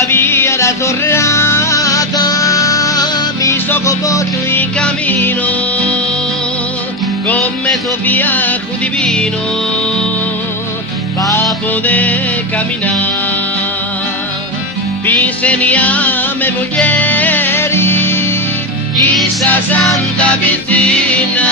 la via da tornata mi so copotto in cammino come Sofia divino pa poter camminare insegniamo moglieri chissà santa piscina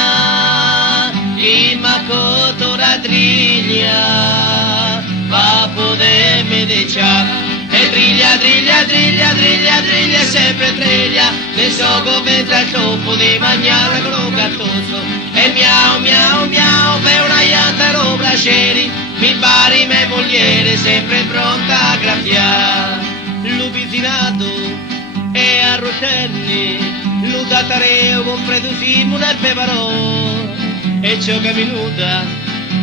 chi m'ha cotto la triglia pa poter mediciare e triglia, triglia, triglia, triglia, triglia, sempre triglia, ne so come tra il topo di mangiare con lo gattoso, e miau, miau, miau, per una ianta lo braceri, mi pari me mogliere, sempre pronta a graffiare. L'upizinato e a Rocelli, l'udatareo con predusimo del peperò, e ciò che minuta,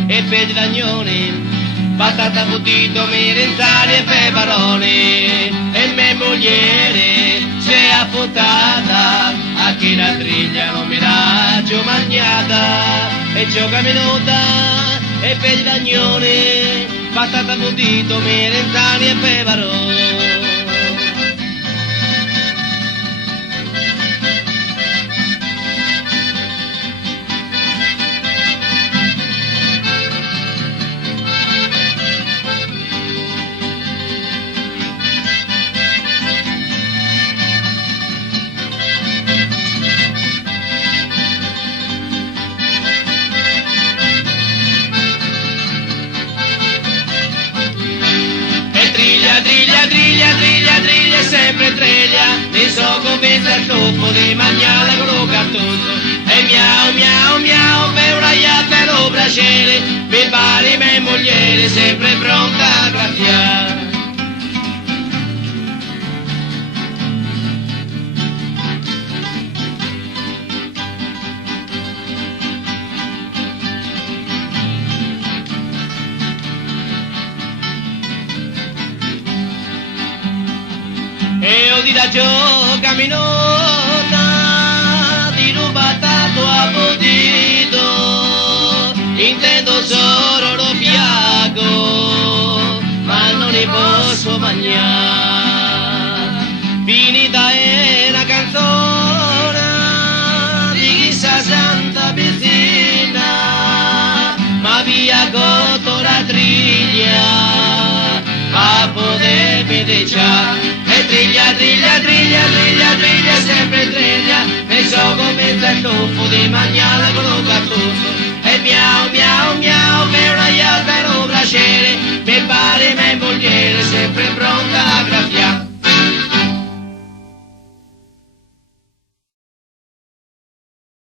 e per d'agnoni, patata bottito, merenzani e peperoni e me mogliere si è affrontata a chi la triglia non mi raggio magnata e gioca minuta e per d'agnone patata bottito, merenzani e peperoni. Triglia, triglia, triglia, triglia, sempre triglia, ne so come il topo di mangiare con lo gattoso, e miau, miau, miau, per una iatta lo bracere, mi pari me mogliere, sempre pronta a graffiare. E ho di da gioca minota, di rubatato a bodito, intendo solo lo fiaco, ma non ne posso mangiare. Finita è la canzone di chissà santa piscina, ma via cotto la triglia, a poter vedere. Triglia, triglia, triglia, triglia, triglia, sempre triglia, ne so come il topo di mangiare con lo gattoso, e miau, miau, miau, per una ialta lo bracere, per pare me mogliere, sempre pronta